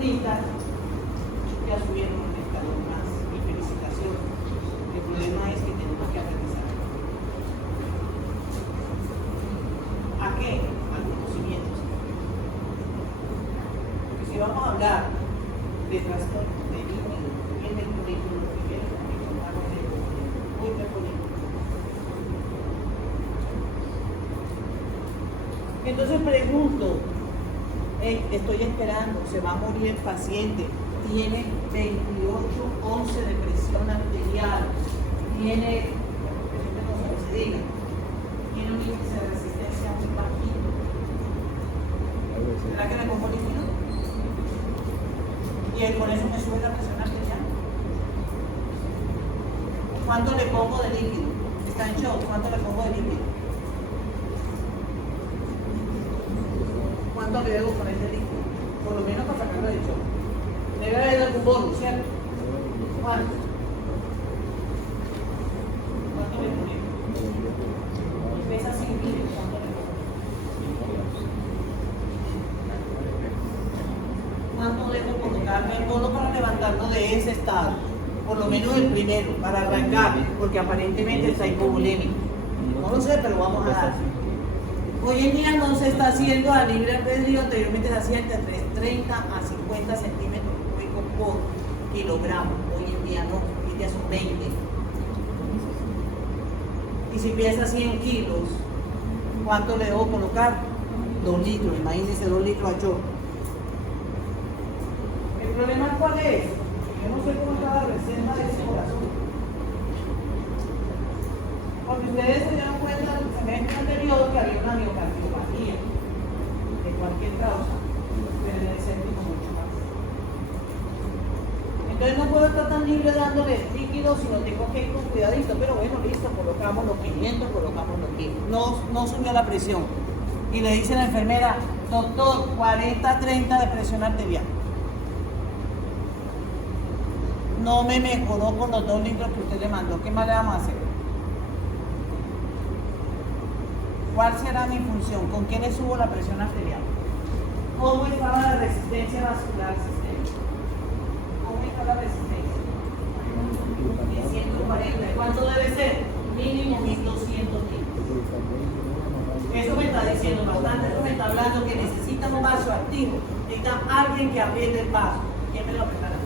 internistas ya subieron un escalón más. Y felicitaciones. El problema es que tenemos que aterrizar. ¿A qué? Al conocimiento. Porque si vamos a hablar de trastorno, de líquido, viene el currículum primero, muy bonito. Entonces pregunto, estoy esperando, se va a morir el paciente, tiene 28/11 de presión arterial, tiene, tiene un índice de resistencia muy bajito. ¿Será que me pongo líquido? Y con eso me sube la presión arterial. ¿Cuánto le pongo de líquido? Está en shock, ¿cuánto le pongo de líquido? ¿Cuánto le debo poner de líquido? Por lo menos para sacarlo de shock. Debe haber algún bonus, ¿cierto? ¿Cuánto? ¿Cuánto le ponemos? Pesa 100 kilos, ¿cuánto le ponemos? ¿Cuánto debo colocarme el bono para levantarlo de ese estado? Por lo menos el primero, para arrancar, porque aparentemente está hipovolémico. No lo sé, pero vamos a dar. Hoy en día no se está haciendo a libre albedrío, anteriormente se hacía entre 30 a 50 centímetros cúbicos por kilogramo. Hoy en día no, hoy en día son 20. Y si pesa 100 kilos, ¿cuánto le debo colocar? 2 litros, imagínense 2 litros a chorro. ¿El problema cuál es? Yo no sé cómo está la receta de ese corazón. Porque ustedes se dieron cuenta el semestre anterior que había una miocardiopatía de cualquier causa, pero en el séptimo mucho más. Entonces no puedo estar tan libre dándole líquido, sino tengo que ir con cuidadito. Pero bueno, listo, colocamos los 500, colocamos los 1000. No subió la presión. Y le dice la enfermera, doctor, 40/30 de presión arterial. No me mejoró con los 2 litros que usted le mandó. ¿Qué más le vamos a hacer? ¿Cuál será mi función? ¿Con qué le subo la presión arterial? ¿Cómo estaba la resistencia vascular sistémica? ¿Cómo está la resistencia? 140. ¿Cuánto debe ser? Mínimo 1200 litros. Eso me está diciendo bastante. Eso me está hablando que necesita un vaso activo. Necesita alguien que apriete el vaso. ¿Quién me lo apretará?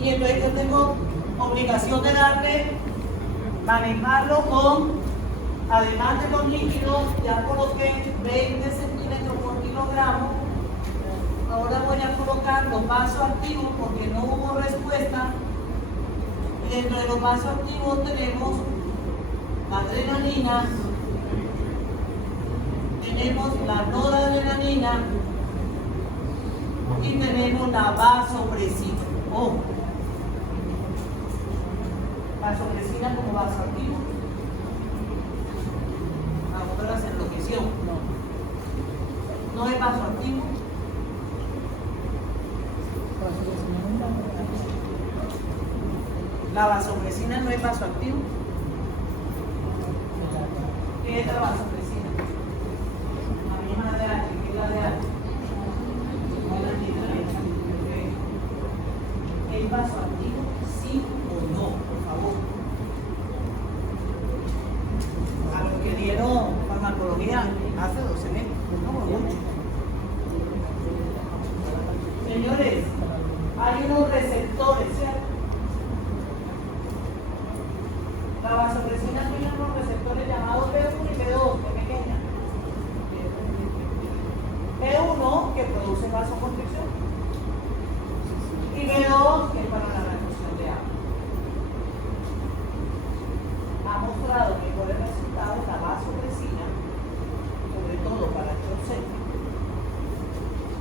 Y entonces yo tengo obligación de darle, manejarlo con, además de los líquidos, ya coloqué 20 centímetros por kilogramo. Ahora voy a colocar los vasos activos porque no hubo respuesta. Y dentro de los vasos activos tenemos la adrenalina, tenemos la noradrenalina y tenemos la vasopresina. Oh. Vasopresina como vasoactivo. A otra se enloqueció. No es vasoactivo. La vasopresina no es vasoactivo. ¿Qué es la vasopresina? La misma de H, ¿qué es la de H? ¿Es vasoactivo? Sí o no, por favor. A los que dieron farmacología hace 12 meses, no mucho. Señores, hay unos receptores, ¿cierto? La vasopresina tiene unos receptores llamados B1 y B2, que pequeña. B1 que produce vasoconstricción y B2 que es para la reducción de agua. Ha mostrado mejores resultados la vasopresina, sobre todo para el shock séptico,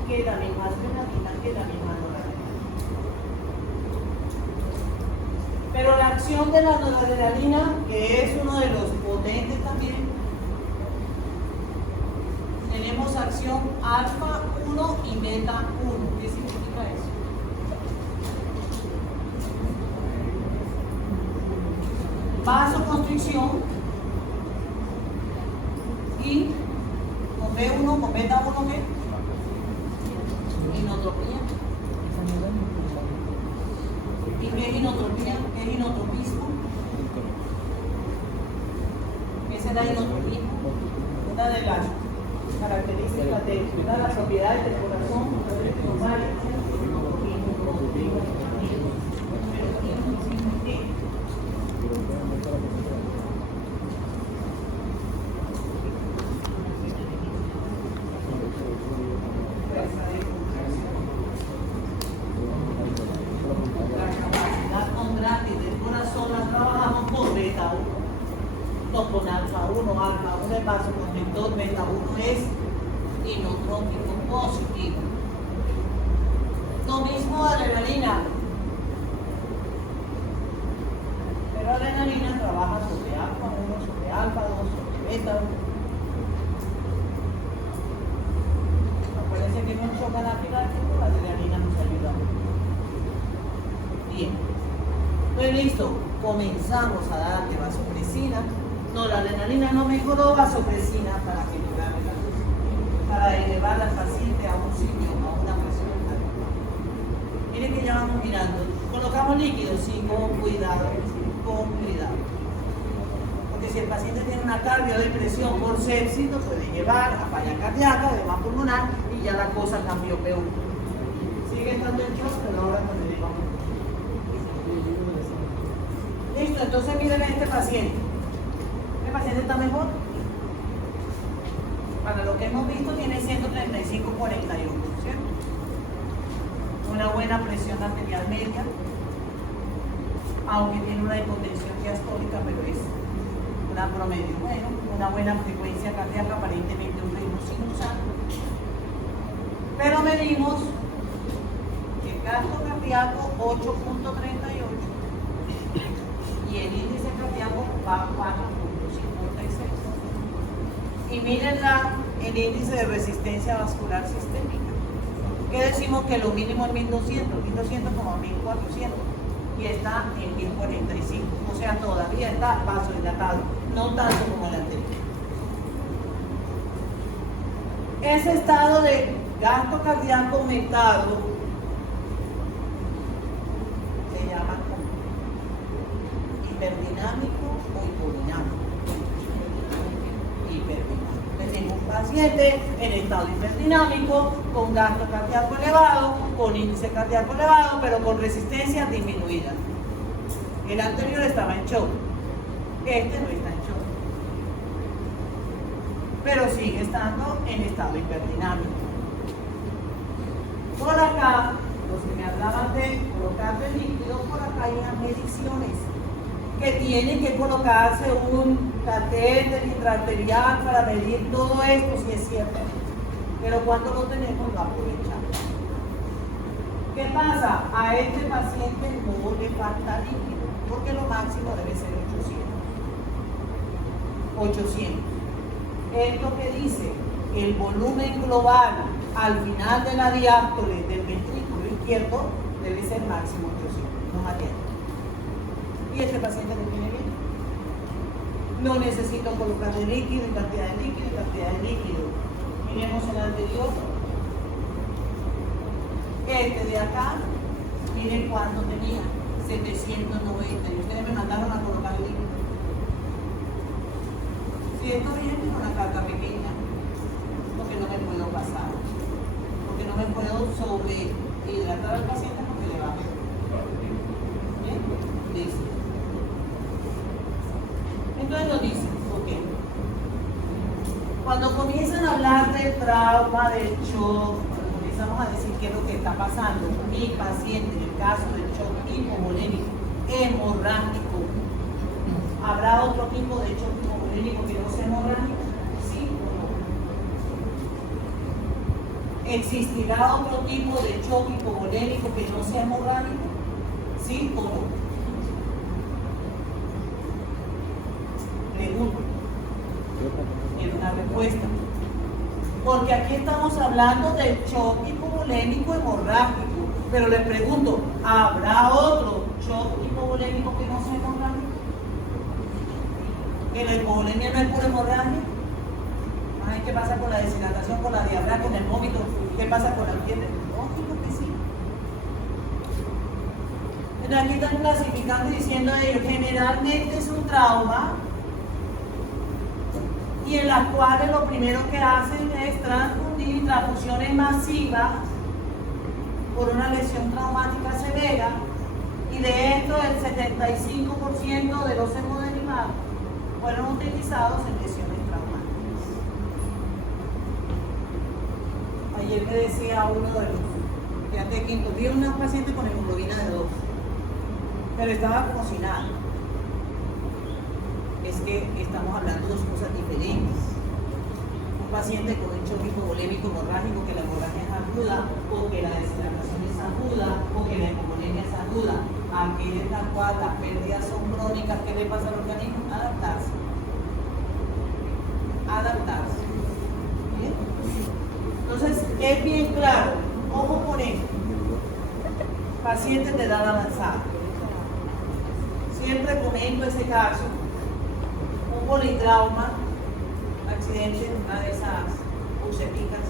que la misma adrenalina, que la misma noradrenalina. Pero la acción de la noradrenalina, que es uno de los potentes también, tenemos acción alfa 1 y beta 1. ¿Qué significa eso? Vasoconstricción y con B1 con beta 1 ¿qué? Inotropía. ¿Y qué es inotropía? ¿Qué es inotropismo? ¿Qué será inotropismo? Una de las características una de las propiedades del corazón primarias. Con alfa 1 es vasoconstrictor, beta 1 es inotrópico positivo. Lo mismo adrenalina. Pero adrenalina trabaja sobre alfa 1, sobre alfa 2, sobre beta 1. Acuérdense que en un shock anafiláctico la adrenalina nos ayuda. Bien. Pues listo, comenzamos a darle vasopresina. No, la adrenalina no mejoró, vasopresina para que lograra la luz, para elevar al paciente a un sitio, a una presión alta. Miren que ya vamos mirando. Colocamos líquido, sí, con cuidado, con cuidado. Porque si el paciente tiene una cardiodepresión por sepsis, lo puede llevar a falla cardíaca, edema pulmonar, y ya la cosa cambió peor. Sigue estando en shock, pero ahora con edema pulmonar. Listo, entonces miren a este paciente. El paciente está mejor. Para lo que hemos visto tiene 135/41, ¿cierto? Una buena presión arterial media, aunque tiene una hipotensión diastólica, pero es una promedio bueno, una buena frecuencia cardíaca, aparentemente un ritmo sinusal. Pero medimos que el gasto cardíaco 8.38 y el índice cardíaco va a 4.56. Y miren el índice de resistencia vascular sistémica. Que decimos que lo mínimo es 1200, 1200 como 1400 y está en 1045. O sea, todavía está vasodilatado, no tanto como el anterior. Ese estado de gasto cardíaco aumentado se llama hiperdinámico o hipodinámico. Hiperdinámico. Tenemos un paciente en estado hiperdinámico con gasto cardíaco elevado, con índice cardíaco elevado, pero con resistencia disminuida. El anterior estaba en shock. Este no está en shock, pero sigue estando en estado hiperdinámico. Por acá, los que me hablaban de colocar el líquido, por acá hay unas mediciones que tienen que colocarse un catéter intraarterial para medir todo esto, si es cierto. Pero cuando lo tenemos, lo aprovechamos. ¿Qué pasa? A este paciente no le falta líquido, porque lo máximo debe ser 800. Esto que dice, el volumen global al final de la diástole del ventrículo izquierdo debe ser máximo 800, no más bien. Y este paciente lo tiene bien. No necesito colocarle líquido y cantidad de líquido y cantidad de líquido. Miremos el anterior. Este de acá, miren cuánto tenía, 790. Y ustedes me mandaron a colocar el líquido. Si esto viene con una carga pequeña, porque no me puedo pasar, porque no me puedo sobrehidratar al paciente porque le bajo. ¿Bien? Dice. Entonces lo dice, ok. Cuando comienzan a hablar del trauma, del shock, cuando comenzamos a decir qué es lo que está pasando, mi paciente en el caso del shock hipovolémico hemorrágico, ¿habrá otro tipo de shock hipovolémico que no sea hemorrágico? Sí o no. ¿Existirá otro tipo de shock hipovolémico que no sea hemorrágico? ¿Sí o no? Pregunto. Quiero una respuesta. Porque aquí estamos hablando del shock hipovolémico hemorrágico. Pero le pregunto, ¿habrá otro shock hipovolémico que no sea hemorrágico? ¿Que la hipovolemia no es pura hemorragia? Hay que ¿Qué pasa con la deshidratación, con la diarrea, con el vómito? ¿Qué pasa con la fiebre? Lógico que sí. Entonces aquí están clasificando y diciendo ellos, generalmente es un trauma y en las cuales lo primero que hacen es transfundir transfusiones masivas por una lesión traumática severa, y de esto el 75% de los hemoderivados fueron utilizados en lesiones traumáticas. Ayer me decía uno de los estudiantes de quinto, vi una paciente con hemoglobina de 2, pero estaba como si nada. Es que estamos hablando de dos cosas diferentes. Un paciente con un choque hipovolémico hemorrágico, que la hemorragia es aguda, o que la deshidratación es aguda, o que la hipovolemia es aguda. Aquella en la cual las pérdidas son crónicas, ¿qué le pasa al organismo? Adaptarse. Adaptarse. ¿Bien? Entonces, es bien claro, ojo con esto. Pacientes de edad avanzada. Siempre comento ese caso. Un politrauma, accidente, una de esas buceticas.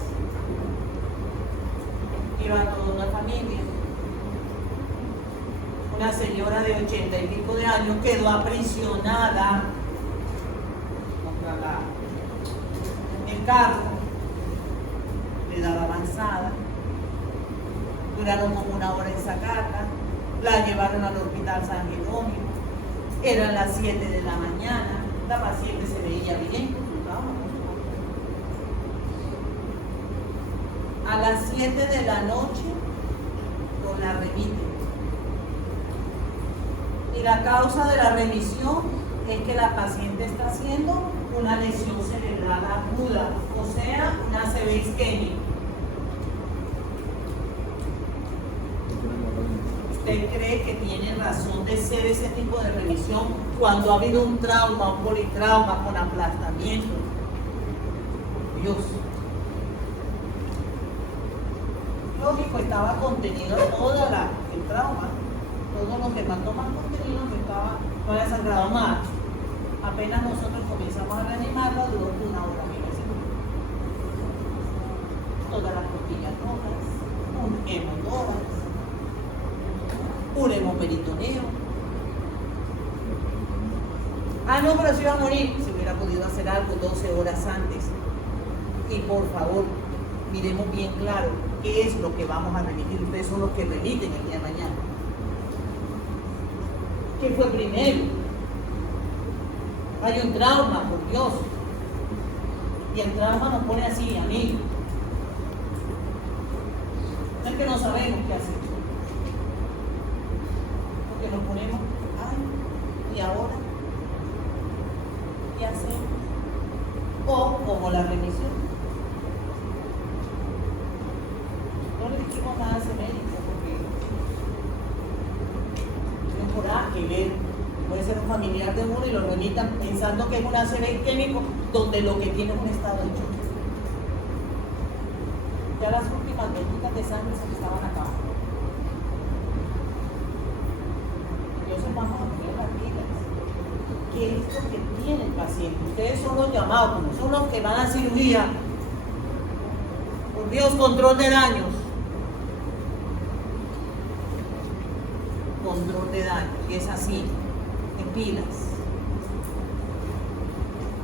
Iba toda una familia. Una señora de 80 y pico de años quedó aprisionada contra el carro de edad avanzada. Duraron como una hora en sacarla, la llevaron al hospital San Jerónimo, eran las 7 de la mañana, la paciente se veía bien con su trauma. A las 7 de la noche nos la remiten. Y la causa de la remisión es que la paciente está haciendo una lesión cerebral aguda, o sea, una ACV isquémica. ¿Usted cree que tiene razón de ser ese tipo de remisión cuando ha habido un trauma, un politrauma con aplastamiento? Dios. Lógico, estaba contenido todo el trauma. Todos los hematomas contenidos que no había sangrado más. Apenas nosotros comenzamos a reanimarla, duró una hora menos. Todas las costillas rotas, un hemotórax, un hemoperitoneo. Ah, no, pero se iba a morir. Se hubiera podido hacer algo 12 horas antes. Y por favor, miremos bien claro qué es lo que vamos a remitir. Ustedes son los que remiten el día de mañana. ¿Qué fue primero? Hay un trauma, por Dios. Y el trauma nos pone así, amigo. Es que no sabemos qué hacer. Porque nos ponemos, ay, ¿y ahora? ¿Qué hacemos? O como la remisión. No le dijimos nada a ese médico porque tiene coraje ver. Puede ser un familiar de uno y lo remitan pensando que es un ACV químico donde lo que tiene es un estado de choque. Ya las últimas gotitas de sangre se le estaban acabando. Entonces vamos a poner las pilas. ¿Qué es lo que tiene el paciente? Ustedes son los llamados, como son los que van a cirugía. Por Dios, control de daños. Control de daños. Y es así. Pilas.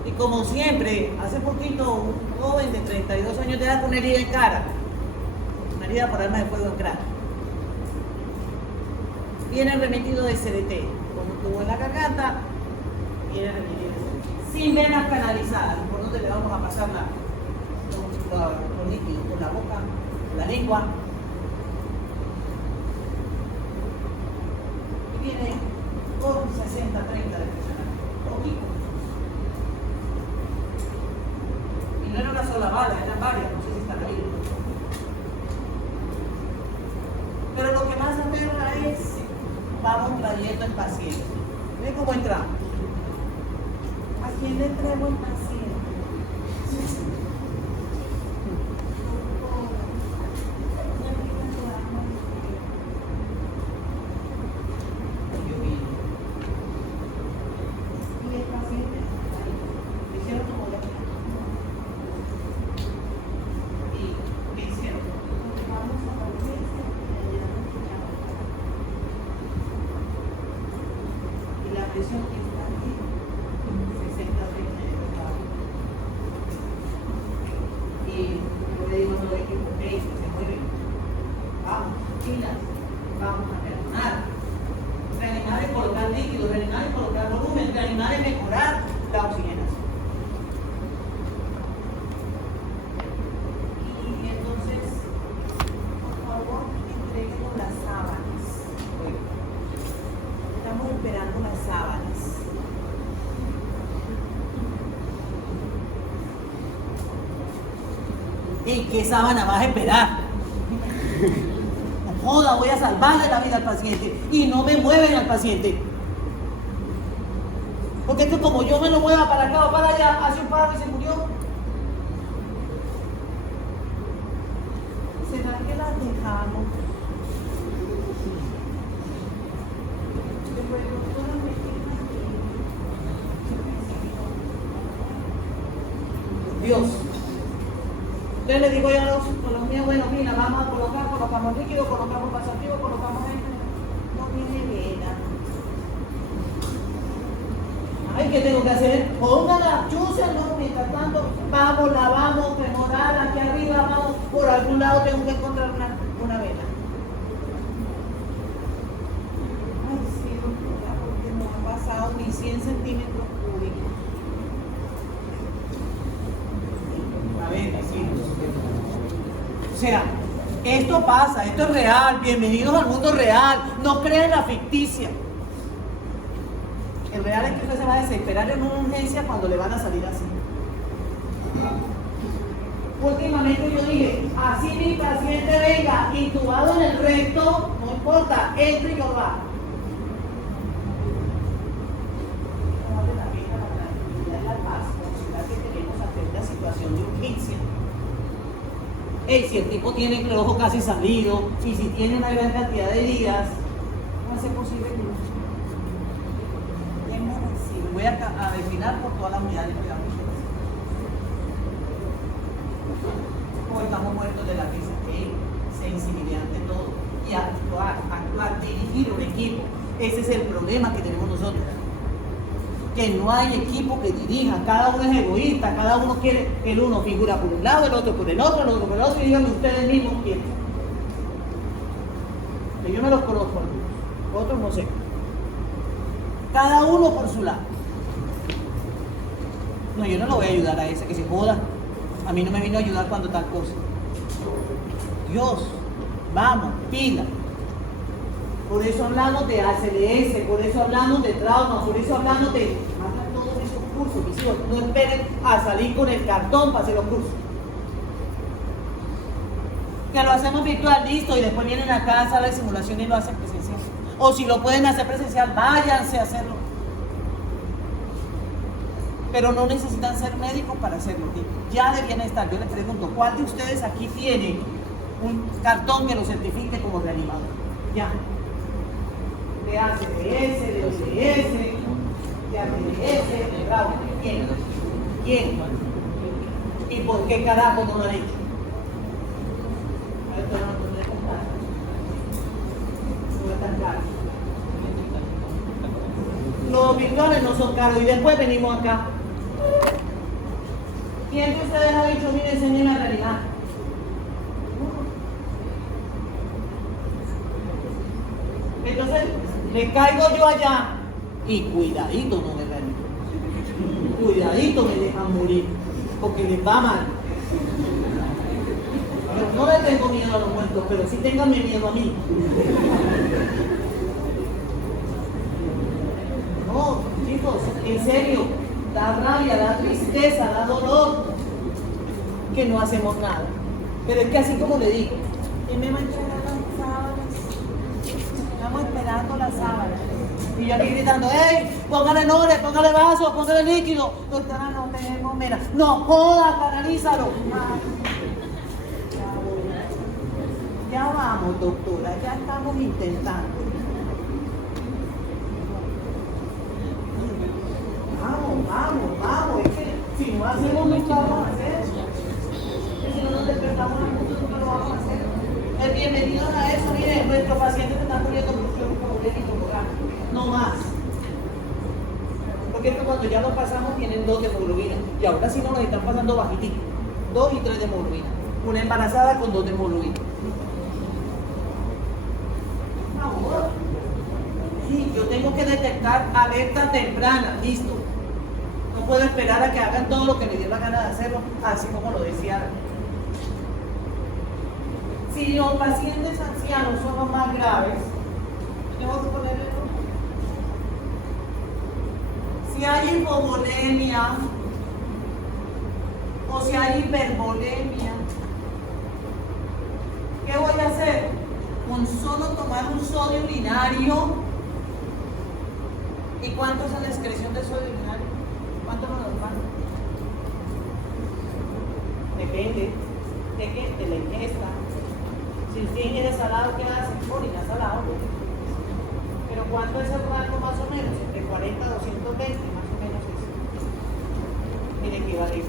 Y como siempre, hace poquito un joven de 32 años de edad con una herida en cara, una herida por arma de fuego en cráneo, viene remitido de CDT, con un tubo en la garganta, viene remitido de CDT, sin venas canalizadas. ¿Por dónde le vamos a pasar los líquidos? Por la boca, por la lengua. Y viene con 60-30 de presión. Poquito. Y no era una sola bala, eran varias, no sé si están ahí. Pero lo que más aterra es, vamos trayendo el paciente. ¿Ven cómo entramos? ¿A quién le traigo el paciente? ¿En qué sábana vas a esperar? No joda, voy a salvarle la vida al paciente y no me mueven al paciente. Porque esto como yo me lo mueva para acá o para allá, hace un paro y se murió. ¿Será que las dejamos? Dios. Entonces le digo yo a los míos, bueno, mira, vamos a colocamos líquido, colocamos pasativo, colocamos esto. No tiene vena. Ay, ¿qué tengo que hacer? Póngala, chúsenlo, mientras tanto, vamos, lavamos, femoral, aquí arriba, vamos, por algún lado tengo que encontrar una vena. Ay, sí, doctora, porque no ha pasado ni 100 centímetros cúbicos. A ver, sí. O sea, esto pasa, esto es real. Bienvenidos al mundo real. No creen la ficticia. El real es que usted se va a desesperar en una urgencia cuando le van a salir así. Últimamente yo dije, así mi paciente venga intubado en el recto, no importa, entre y lo va. No vale la pena la tranquilidad y la paz, considerar que tenemos ante una situación de urgencia. Si el tipo tiene el ojo casi salido, y si tiene una gran cantidad de heridas, no hace posible que no. Voy a desfilar por todas las unidades de cuidado. Hoy estamos muertos de la risa, sensibilidad ante todo. Y actuar, dirigir un equipo. Ese es el problema que tenemos nosotros. Que no hay equipo que dirija, cada uno es egoísta, cada uno quiere, el uno figura por un lado, el otro por el otro, el otro por el otro, y díganme ustedes mismos quién. Que yo me los conozco algunos, otros no sé. Cada uno por su lado. No, yo no lo voy a ayudar a ese que se joda. A mí no me vino a ayudar cuando tal cosa. Dios, vamos, pila. Por eso hablamos de ACDS, por eso hablamos de trauma, por eso hablamos de... Hagan todos esos cursos, mis hijos. No esperen a salir con el cartón para hacer los cursos. Que lo hacemos virtual, listo, y después vienen acá a sala de simulación y lo hacen presencial. O si lo pueden hacer presencial, váyanse a hacerlo. Pero no necesitan ser médicos para hacerlo. Ya debían estar. Yo les pregunto, ¿cuál de ustedes aquí tiene un cartón que lo certifique como reanimador? Ya. De ACDS, de OCS, de ACDS, de trauma. ¿Quién? ¿Quién? ¿Y por qué carajo no lo han hecho? Esto no es tan caro. No es tan caro. Los virtuales no son caros y después venimos acá. ¿Quién de ustedes ha dicho, mire, enséñeme a reanimar? Entonces, le caigo yo allá y cuidadito no me reanimo. Cuidadito me dejan morir, porque les va mal. Pero no le tengo miedo a los muertos, pero sí ténganme miedo a mí. No, chicos, en serio. Da rabia, da tristeza, da dolor, que no hacemos nada. Pero es que así como le digo, ¿quién me va a entregar las sábanas? Estamos esperando las sábanas. Y yo aquí gritando, ¡ey! Póngale nombre, póngale vaso, póngale líquido. Doctora, no tenemos, mira. No joda, canalízalo. Ya vamos, doctora, ya estamos intentando. Vamos, es que si no hacemos lo que vamos a hacer, si no nos despertamos nosotros no lo vamos a hacer. Bienvenidos a eso, miren, nuestros pacientes están muriendo por flujos por no más. Porque esto cuando ya lo pasamos tienen 2 de hemoglobina, y ahora sí nos están pasando bajititos, 2 y 3 de hemoglobina. Una embarazada con 2 de hemoglobina. Por favor. Sí, yo tengo que detectar alerta temprana, listo. No puedo esperar a que hagan todo lo que me dé la gana de hacerlo, así como lo decía. Si los pacientes ancianos son los más graves, tengo que ponerle si hay hipovolemia o si hay hipervolemia, ¿qué voy a hacer? Con solo tomar un sodio urinario. ¿Y cuánto es la excreción de sodio urinario? ¿Cuánto nos normal? Depende de qué, de la ingesta. Si usted ingiere salado, ¿qué hace? Orina salado. Pero ¿cuánto es el rango más o menos? Entre 40 a 220, más o menos es el equivalente.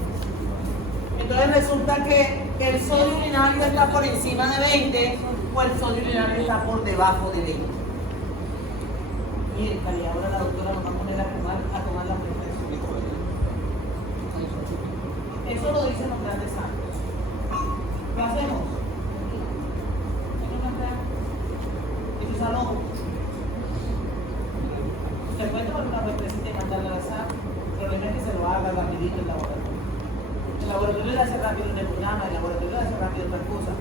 Entonces resulta que el sodio urinario está por encima de 20 o el sodio urinario está por debajo de 20. Miren, Cali, ahora la doctora nos va a poner a tomar la muestra de sodio. Eso lo dicen los grandes santos. ¿Qué hacemos? ¿En tu salón? Usted puede tomar una muestrecita y mandarla a la sala. El problema es que se lo haga rapidito en el laboratorio. El laboratorio le hace rápido un programa, el laboratorio le hace rápido otra cosa.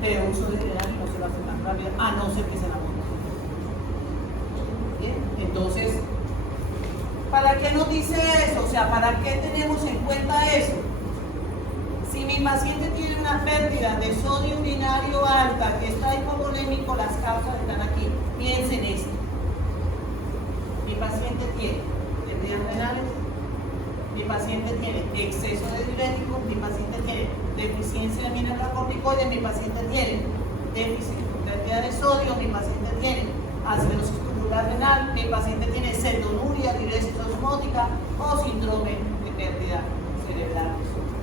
Pero uso de urinario no se lo hace tan rápido, a no ser que se la monte. Bien, entonces, ¿para qué nos dice eso? O sea, ¿para qué tenemos en cuenta eso? Si mi paciente tiene una pérdida de sodio urinario alta, que está hipovolémico, las causas están aquí. Piensen esto. Mi paciente tiene pérdidas renales, mi paciente tiene exceso de diurético, mi paciente tiene deficiencia de mineralocorticoides, mi paciente tiene déficit de cantidad de sodio, mi paciente tiene acidosis tubular renal, mi paciente tiene cetonuria, diuresis osmótica o síndrome de pérdida cerebral de sodio,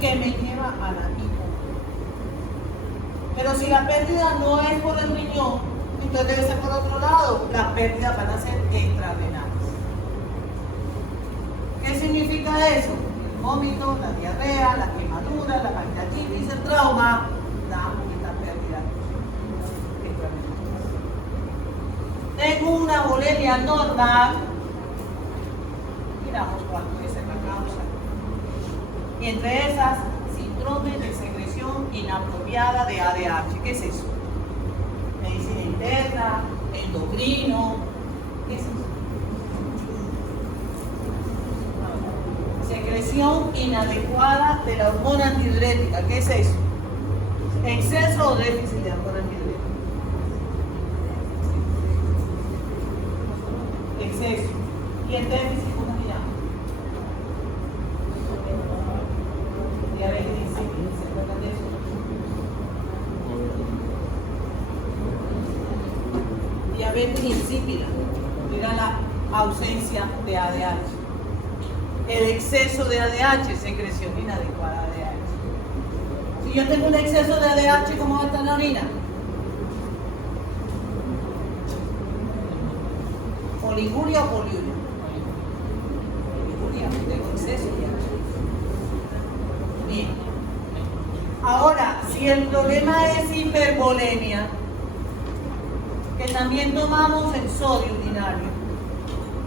que me lleva a la hipovolemia. Pero si la pérdida no es por el riñón, entonces debe ser por otro lado, las pérdidas van a ser extrarrenales. ¿Qué significa eso? El vómito, la diarrea, la quemadura, la pancreatitis, el trauma, damos esta pérdida extrarrenal. Tengo una volemia normal, miramos cuánto es la causa. Y entre esas, síndrome de secreción inapropiada de ADH. ¿Qué es eso? Medicina interna, endocrino. ¿Qué es eso? Secreción inadecuada de la hormona antidiurética. ¿Qué es eso? Exceso o déficit de hormona antidiurética. Exceso. ¿Y el déficit cómo se llama? Diabetes insípida. ¿Se acuerdan de eso? Diabetes insípida. Era la ausencia de ADH. El exceso de ADH, secreción inadecuada de ADH. Si yo tengo un exceso de ADH, ¿cómo va a estar en la orina? ¿Poliguria o poliuria? Poliguria, tengo exceso de ADH. Bien. Ahora, si el problema es hipervolemia, que también tomamos el sodio urinario,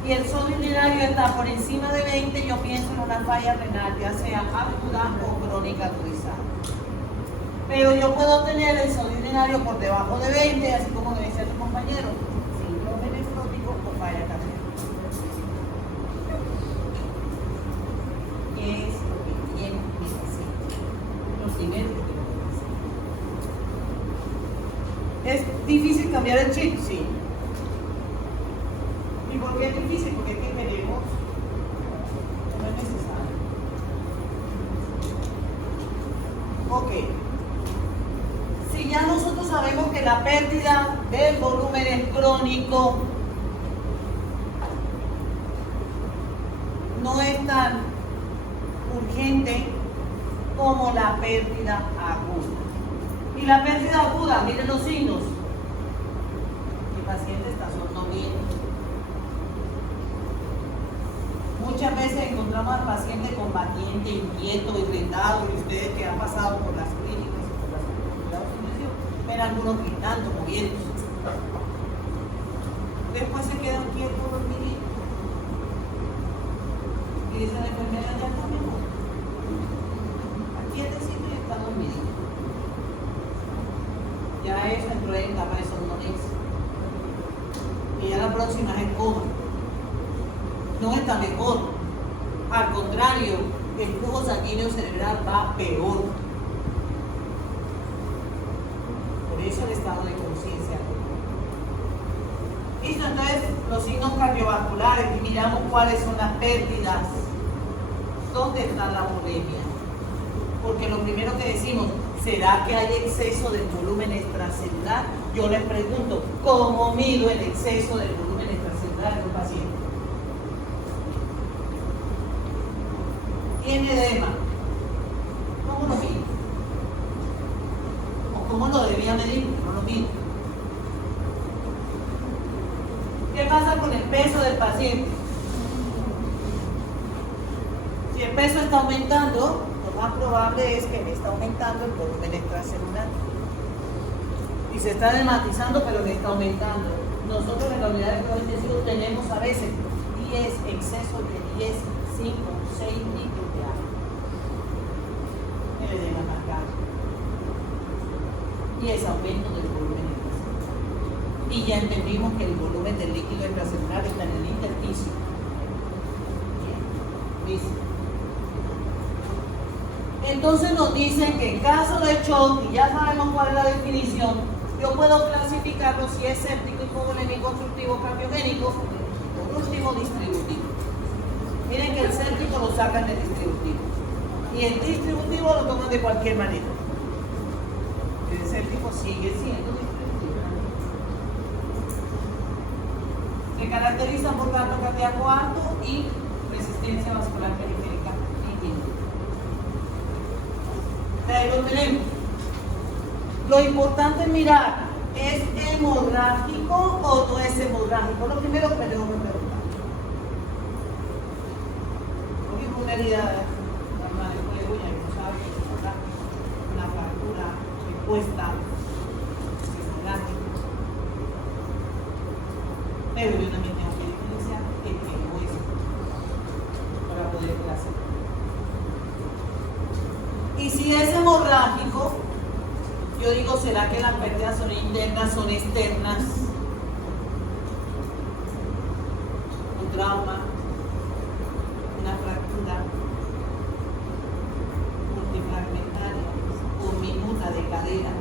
y el sodio urinario está por encima de 20, yo pienso en una falla renal, ya sea aguda o crónica agudizada. Pero yo puedo tener el sodio urinario por debajo de 20, así como me decía tu compañero, síndrome nefrótico o falla cardíaca. ¿Qué es lo que tiene mi paciente? Los niveles de potasio. ¿Es difícil cambiar el chip? Sí. ¿Y por qué es difícil? Porque es que queremos, no es necesario. Ok. Si ya nosotros sabemos que la pérdida del volumen es crónico, no es tan urgente como la pérdida aguda. Y la pérdida aguda, miren los signos. Mi paciente está somnoliento. Muchas veces encontramos al paciente combatiente, inquieto, irritado, y ustedes que han pasado por las clínicas y por las cuidados intensivos, ven algunos gritando, moviéndose. Después se quedan quietos, dormiditos. Y dice la enfermera, ya está mejor. Quietecito y está dormidito. Ya eso entró en etapa de somnolencia. Y ya la próxima es el coma. No está mejor. Al contrario, el flujo sanguíneo cerebral va peor. eso el estado de conciencia. Listo, entonces los signos cardiovasculares y miramos cuáles son las pérdidas. ¿Dónde está la bulimia? Porque lo primero que decimos, ¿será que hay exceso del volumen extracelular? Yo les pregunto, ¿cómo mido el exceso del volumen extracelular en un paciente? ¿Tiene edema? ¿Cómo lo mido? ¿O cómo lo debía medir? No lo mido. ¿Qué pasa con el peso del paciente? Si el peso está aumentando, lo más probable es que le está aumentando el volumen extracelular. Y se está dermatizando, pero le está aumentando. Nosotros en la unidad de cuidados intensivos tenemos a veces 10 excesos de 10, 5, 6 litros de agua. El edema marcado. Y ese aumento del volumen extracelular. Y ya entendimos que el volumen del líquido extracelular está en el intersticio. Bien, ¿listo? Entonces nos dicen que en caso de shock, y ya sabemos cuál es la definición, yo puedo clasificarlo si es séptico, hipovolémico, obstructivo, cardiogénico, por último distributivo. Miren que el séptico lo sacan del distributivo y el distributivo lo toman de cualquier manera. El séptico sigue siendo distributivo. Se caracterizan por gasto cardíaco alto y resistencia vascular periférica disminuida. Ahí lo tenemos. Lo importante es mirar, ¿es hemorrágico o no es hemorrágico? Lo primero que me tengo que preguntar. Porque es una herida normal de cuello, ya no sabe que es hemorrágico, una fractura expuesta, es hemorrágico. Pero yo también tengo que diferenciar que no es para poder clasificar. Y si es hemorrágico, yo digo, ¿será que las pérdidas son internas, son externas? Un trauma, una fractura multifragmentaria o minuta de cadera.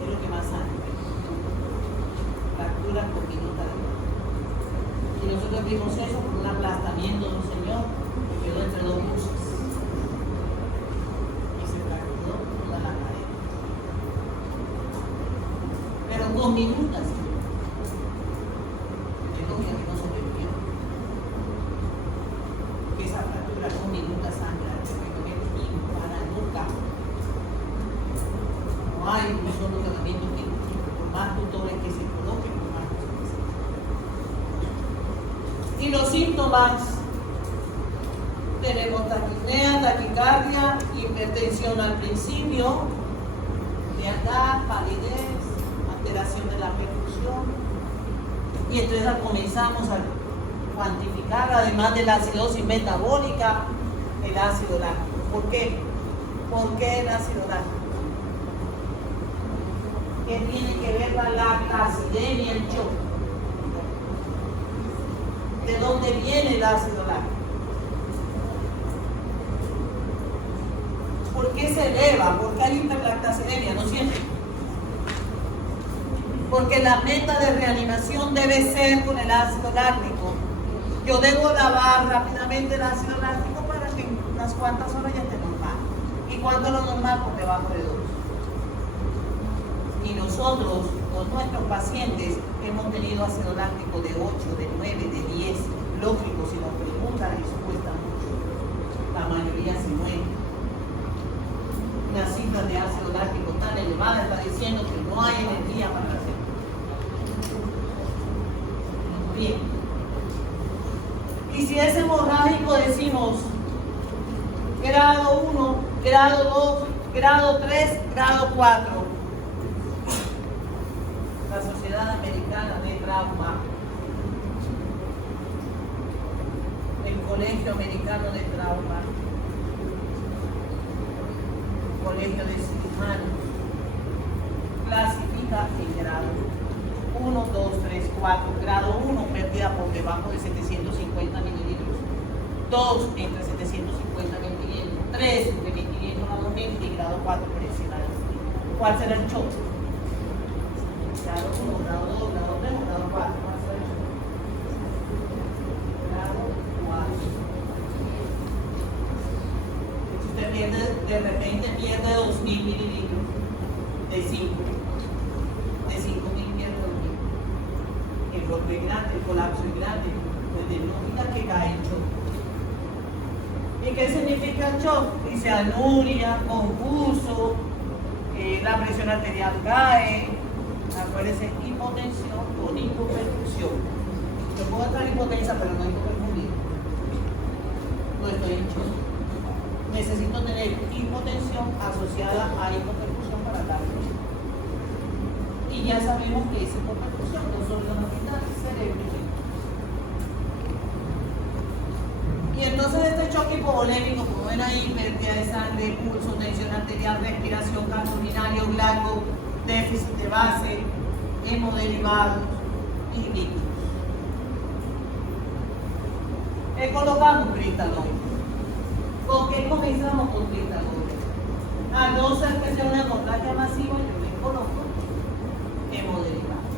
Es lo que más hay. Fractura con minuta de cadera. Y nosotros vimos eso por un aplastamiento de un señor que quedó entre dos buses. Con minutas, que no sobrevivió. Esa fractura con minutas sangra, y para nunca. No hay un solo tratamiento quirúrgico, por más tutores que se coloquen, por más que se. Y los síntomas, tenemos taquipnea, taquicardia, hipertensión al principio, frialdad, palidez, alteración de la perfusión, y entonces comenzamos a cuantificar, además de la acidosis metabólica, el ácido láctico. ¿Por qué? ¿Por qué el ácido láctico? ¿Qué tiene que ver la lactacidemia y el shock? ¿De dónde viene el ácido láctico? ¿Por qué se eleva? ¿Por qué hay hiperlactacidemia? No siempre. Porque la meta de reanimación debe ser con el ácido láctico. Yo debo lavar rápidamente el ácido láctico para que en unas cuantas horas ya esté normal. ¿Y cuánto es lo normal? Por debajo de 2. Y nosotros, con nuestros pacientes, hemos tenido ácido láctico de 8, de 9, de 10. Lógico, si nos preguntan, eso cuesta mucho. La mayoría se muere. Una cifra de ácido láctico tan elevada está diciendo que no hay energía para hacer. Bien. Y si es hemorrágico, decimos grado 1, grado 2, grado 3, grado 4. La Sociedad Americana de Trauma, el Colegio Americano de Trauma, el Colegio de Cirujanos, clasifica en grado 1, 2, 3, 4. Grado 1, pérdida por debajo de 750 mililitros. 2, entre 750 y 1500. 3, de 1500 a 2000. Y grado 4, presión alta. ¿Cuál será el shock? Grado 1, grado 2, grado 3 o grado 4. ¿Cuál será el shock? Grado 4. Si usted pierde, de repente pierde 2000 mililitros de 5. De 5000 pierde 2000. El bloque es grande, el colapso es grande. Pues de lógica que cae el shock. ¿Y qué significa el shock? Dice anuria, confuso, la presión arterial cae, acuérdense, hipotensión con hipoperfusión. Yo puedo estar en hipotensa, pero no hipoperfundida. No estoy en shock. Necesito tener hipotensión asociada a hipoperfusión para darlo. Y ya sabemos que es hipoperfusión, dos órganos vitales, cerebro y mente. Y entonces este choque hipovolémico, como ven ahí, pérdida de sangre, pulso, tensión arterial, respiración, canto urinario, glaco, déficit de base, hemoderivados y líquidos. He colocado un cristaloide. ¿Con qué comenzamos con cristaloide? A no ser que sea una hemorragia masiva, yo le coloco hemoderivados.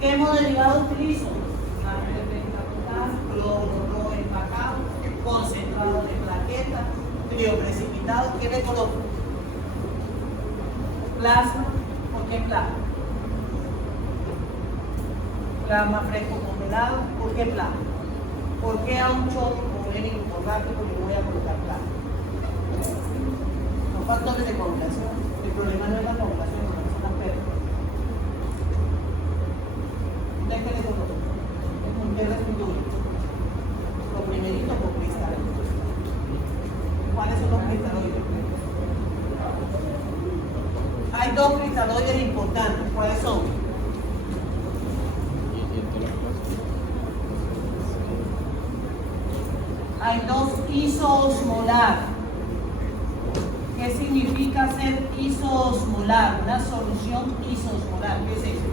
¿Qué hemoderivados utilizo? Cloro empacado, concentrado de plaquetas, crioprecipitado. ¿Qué le coloco? Plasma. ¿Por qué plasma? Plasma fresco congelado. ¿Por qué plasma? ¿Por qué a un choque hipovolémico hipogástrico le voy a colocar plasma? Los factores de coagulación. El problema no es la coagulación, son las pérdidas. ¿Ustedes qué le coloco? ¿Qué restituye? Lo primerito con cristal. ¿Cuáles son los cristaloides? Hay dos cristaloides importantes. ¿Cuáles son? Hay dos isoosmolar. ¿Qué significa ser isoosmolar? Una solución isoosmolar. ¿Qué es eso?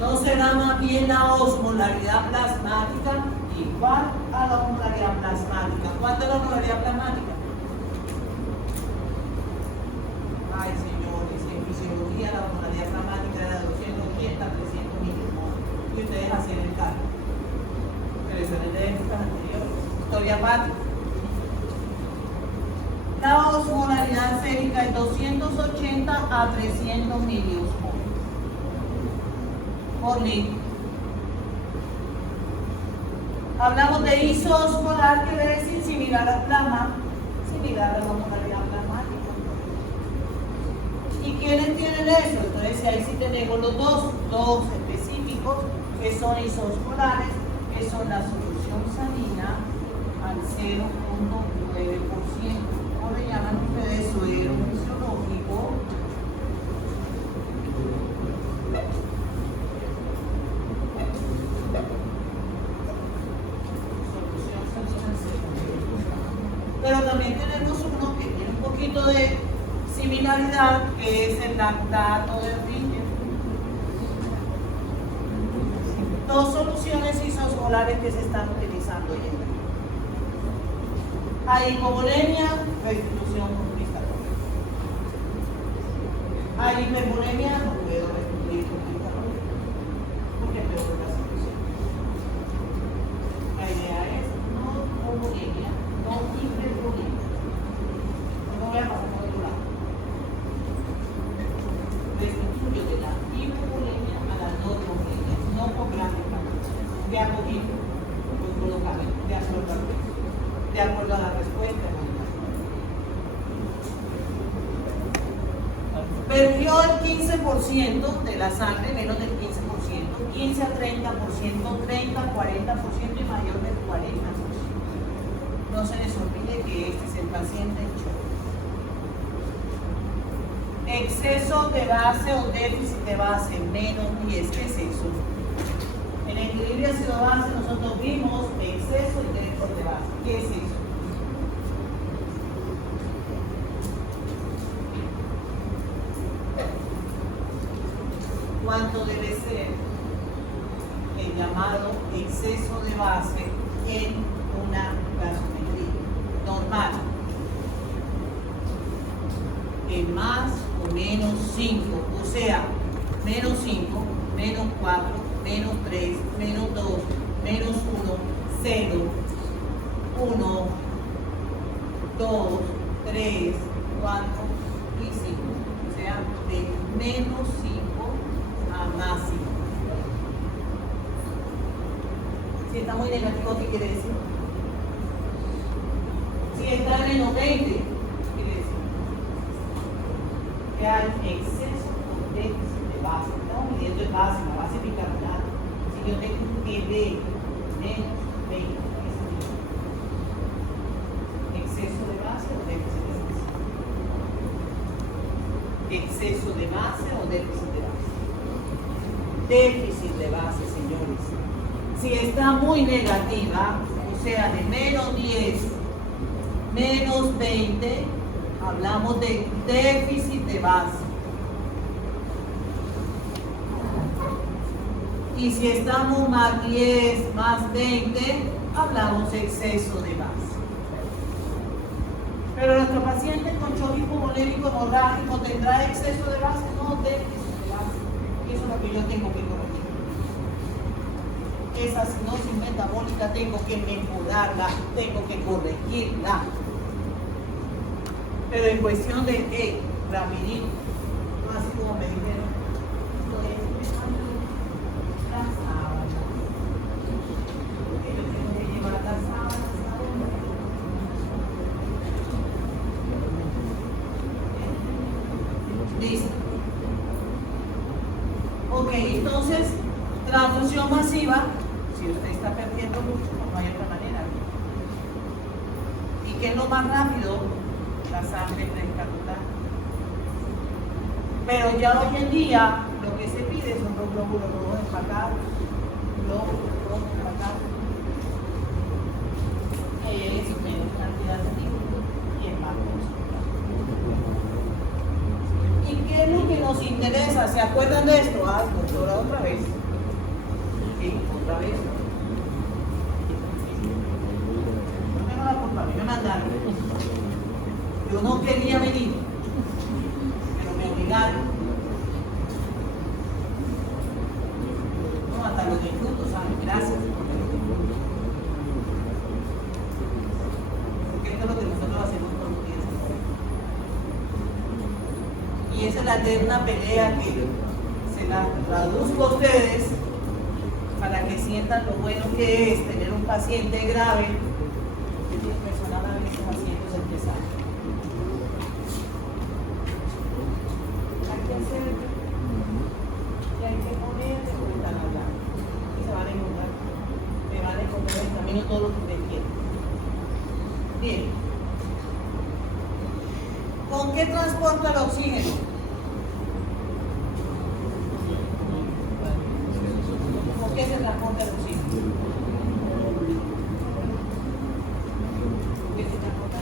¿No será más bien la osmolaridad plasmática igual a la osmolaridad plasmática? ¿Cuánto es la osmolaridad plasmática? Ay, señores, en fisiología la osmolaridad plasmática era de 280 a 300 milimoles. Y ustedes hacen el cálculo. Pero eso es de épocas anteriores. Historia patria. La osmolaridad sérica es 280 a 300 milimoles por litro. Hablamos de isoosmolar, que debe decir similar al plasma, similar a la osmolaridad plasmática. ¿Y quiénes tienen eso? Entonces ahí sí tenemos los dos específicos, que son isoosmolares, que son la solución salina al 0.9%. ¿Cómo le llaman ustedes? Suero fisiológico. Pero también tenemos uno que tiene un poquito de similaridad, que es el lactato de orilla. Dos soluciones isoosmolares que se están utilizando hoy en día. Hay hipovolemia, restitución con cristaloide. Hay hipervolemia, no puedo restituir con cristaloide, porque peor la solución. La idea es no homogeneia, no hipervolemia. No voy a pasar por otro lado. Restituyo de la hipovolemia a la no homogeneia, no con grandes cantidades, de a poquito, pues colocar, de absorber, de acuerdo a la respuesta. Perdió el 15% de la sangre, menos del 15%, 15 a 30%, 30 a 40% y mayor del 40%. No se les olvide que este es el paciente en shock. Exceso de base o déficit de base, menos 10. ¿Qué es eso? En equilibrio ácido-base nosotros vimos exceso y déficit de base. ¿Qué es eso? exceso de base en una gasometría normal. En más o menos 5, o sea, menos 5, menos 4, menos 3, menos 2, menos 1, 0, 1, 2, 3, 4 y 5. O sea, de menos 5 a más 5. Si está muy negativo, ¿qué quiere decir? Si está en menos 20, quiere decir que hay exceso o déficit de base. Estamos midiendo el base, la base bicarbonato. Si yo tengo un PB menos 20, ¿exceso de base o déficit de base? Exceso de base o déficit de base. Déficit de base, señores. Si está muy negativa, o sea, de menos 10, menos 20, hablamos de déficit de base. Y si estamos más 10, más 20, hablamos de exceso de base. Pero nuestro paciente con cholismo molémico hemorrágico tendrá exceso de base, no déficit de base. Y eso es lo que yo tengo que corregir. Esa cinosis metabólica tengo que mejorarla, tengo que corregirla. Pero en cuestión de, rapidito, así como me dijeron, esto es las sábanas. Porque yo tengo que llevar las sábanas a dónde. Listo. Ok, entonces, transfusión masiva. Si usted está perdiendo mucho, no hay otra manera. ¿Y qué es lo más rápido? La sangre preescapular. Pero ya hoy en día lo que se pide son los glóbulos rojos empacados. Glóbulos rojos empacados. Es menos cantidad de líquido y es más costo. ¿Y qué es lo que nos interesa? ¿Se acuerdan de esto? Ah, doctora, otra vez. Sí, otra vez. No tengo la culpa, me mandaron. Yo no quería venir, pero me obligaron. No, hasta los disfruto, ¿saben? Gracias. Porque esto es lo que nosotros hacemos todos los días. Y esa es la eterna pelea que se la traduzco a ustedes para que sientan lo bueno que es tener un paciente grave y personal a veces pacientes empresarios. Hay que hacer y hay que poner de vuelta a hablar. Y se van a encontrar, me van a encontrar en el camino todo lo que ustedes quieren. Bien. ¿Con qué transporta el oxígeno? ¿Con qué se transporta el oxígeno? ¿Con qué se transporta?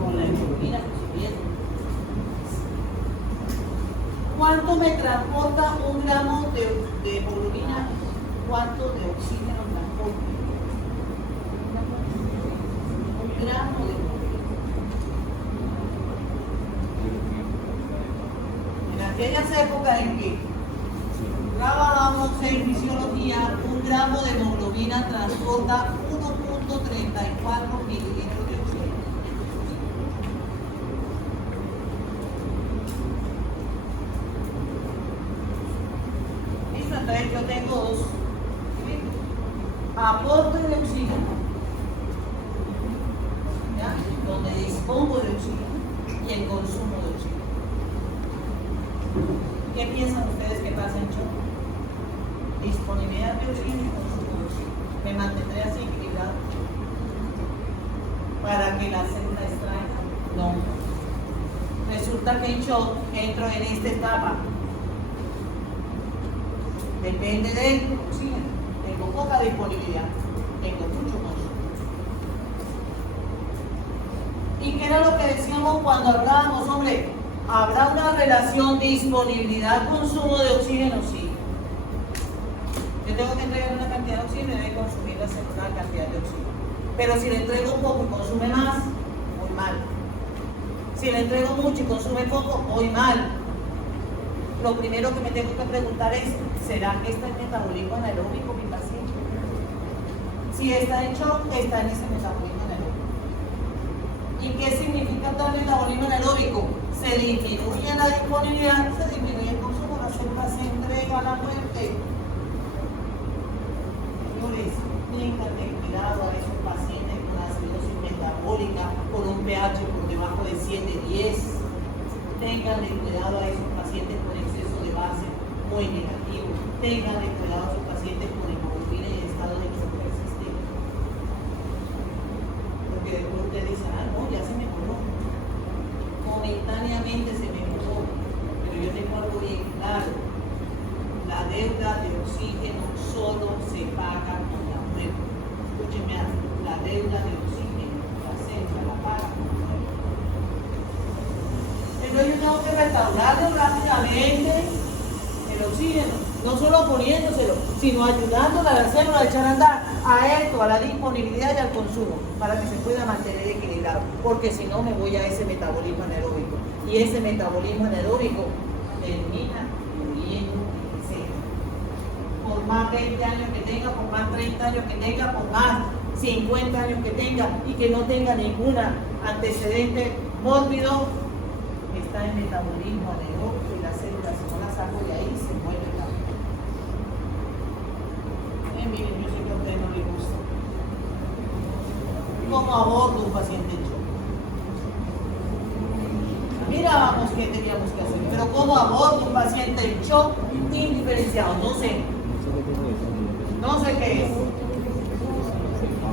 Con la hemoglobina subiendo. ¿Cuánto me transporta un gramo de hemoglobina? ¿Cuánto de oxígeno transporta? Un gramo de hemoglobina. En aquellas épocas en que trabajábamos en fisiología, un gramo de hemoglobina transporta 1.34 mililitros de oxígeno. Listo, entonces yo tengo dos. Aporte de oxígeno, ¿ya? Donde dispongo de oxígeno y el consumo de oxígeno. ¿Qué piensan ustedes que pasa en shock? Disponibilidad de oxígeno y consumo de oxígeno. Me mantendré así equilibrado para que la célula extraiga. No. Resulta que en shock entro en esta etapa. Depende del oxígeno. Tengo poca disponibilidad. Tengo mucho consumo. ¿Y qué era lo que decíamos cuando hablábamos, hombre? ¿Habrá una relación disponibilidad-consumo de oxígeno? Sí. Yo tengo que entregar una cantidad de oxígeno, debe consumir una cantidad de oxígeno. Pero si le entrego poco y consume más, muy mal. Si le entrego mucho y consume poco, muy mal. Lo primero que me tengo que preguntar es, ¿será que está en metabolismo anaeróbico mi paciente? Si está en shock, está en ese metabolismo anaeróbico. ¿Y qué significa tal metabolismo anaeróbico? Se disminuye la disponibilidad, se disminuye el consumo, la célula se entrega a la muerte. Señores, ténganle cuidado a esos pacientes con acidosis metabólica, con un pH por debajo de 7-10. Tenganle cuidado a esos pacientes con exceso de base muy negativo. Tenganle cuidado a esos pacientes con hemoglobina y estado de shock persistente. Porque después ustedes dicen, ah, no, ya se mejoró. Momentáneamente se mejoró. Pero yo tengo algo bien claro. La deuda de oxígeno solo se paga con la muerte. Escúchenme algo. La deuda de oxígeno, la célula la paga con la muerte. Entonces yo tengo que restaurarlo rápidamente el oxígeno, no solo poniéndoselo, sino ayudándole a la célula a echar a andar a esto, a la disponibilidad y al consumo, para que se pueda mantener equilibrado, porque si no me voy a ese metabolismo anaeróbico, y ese metabolismo anaeróbico termina muriendo en seco. Por más 20 años que tenga, por más 30 años que tenga, por más 50 años que tenga, y que no tenga ningún antecedente mórbido, está en metabolismo anaeróbico y la célula, si no la saco de ahí, se muere la vida. Miren, yo sé que a ustedes no les gusta. ¿Cómo abordo un paciente en shock? Mirábamos qué teníamos que hacer, pero ¿cómo abordo un paciente en shock indiferenciado? No sé. No sé qué es.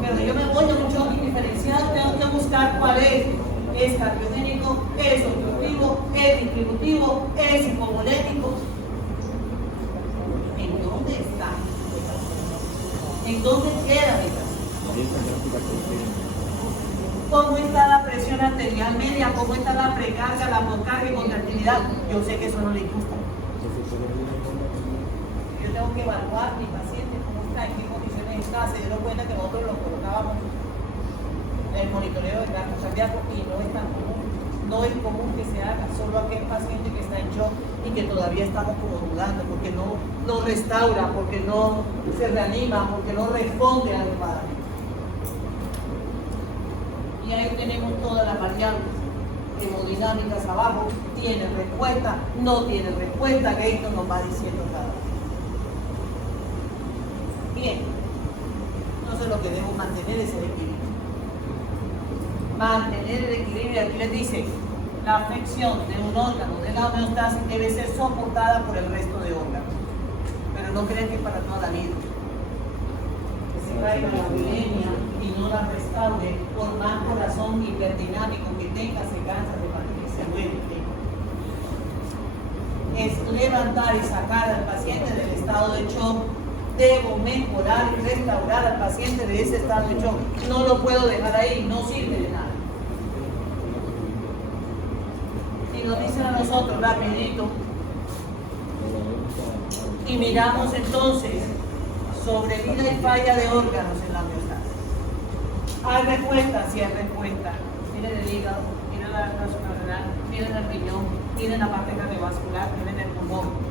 Pero yo me voy a un shock indiferenciado, tengo que buscar cuál es. Es cardiogénico, es obstructivo, es distributivo, es hipovolémico. ¿En dónde está? ¿En dónde queda mi paciente? ¿Cómo está la presión arterial media? ¿Cómo está la precarga, la poscarga y contractilidad? Yo sé que eso no le gusta. Yo tengo que evaluar mi paciente, cómo está, en qué condiciones está. Se dieron cuenta que nosotros lo colocábamos el monitoreo de gasto cardíaco y no es tan común, no es común que se haga, solo aquel paciente que está en shock y que todavía estamos como dudando, porque no restaura, porque no se reanima, porque no responde adecuadamente. Y ahí tenemos todas las variables hemodinámicas abajo, tiene respuesta, no tiene respuesta, Gator nos va diciendo cada vez. Bien, entonces lo que debemos mantener es el equilibrio. Mantener el equilibrio, aquí les dice, la flexión de un órgano de la homeostasis debe ser soportada por el resto de órganos, pero no crean que es para toda la vida. Que se caiga la bulimia y no la restaure, por más corazón hiperdinámico que tenga, se cansa de partir, se muere. Es levantar y sacar al paciente del estado de shock. Debo mejorar y restaurar al paciente de ese estado de shock. No lo puedo dejar ahí, no sirve de nada. Y nos dicen a nosotros rapidito. Y miramos entonces sobre vida y falla de órganos en la homeostasis. ¿Hay respuesta? Sí hay respuesta. Miren el hígado, miren la cápsula renal, miren el riñón, miren la parte cardiovascular, miren el pulmón.